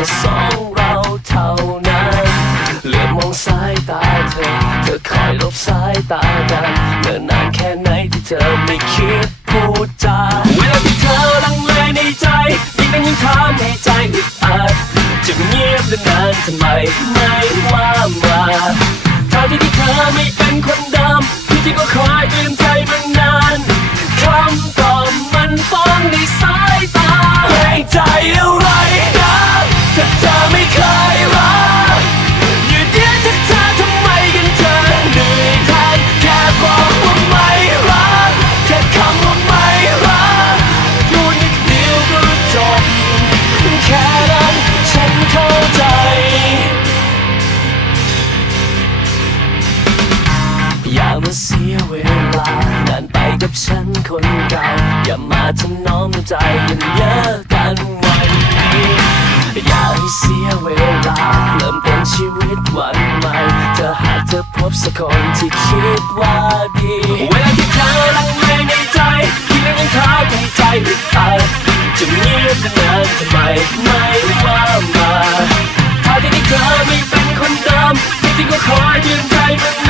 ค่สองเราเท่านั้นเหลือบมองสายตาเธอ เธอคอยลบสายตากันเนิ่นนานแค่ไหนที่เธอไม่คิดพูดจาเวลาที่เธอลังเลในใจยิ่งนั้นยิ่งทำให้ใจอึดอัดจะเงียบนานทำไมไม่ว่ามาทาที่ที่เธอไม่ อย่ามาเสียเวลานานไปกับฉันคนเก่า อย่ามาทำน้อมใจกันเยอะกันวันนี้ อย่าให้เสียเวลา เริ่มต้นชีวิตวันใหม่ เธอหากเธอพบสักคนที่คิดว่าดี เวลาที่เธอลังเลในใจที่ยังยังท้าให้ใจอึดอัดจะเงียบนานทำไมไม่ว่ามาถ้าที่ที่เธอไม่เป็นคนเดิมที่จริงก็คอยยืนใจมันนาน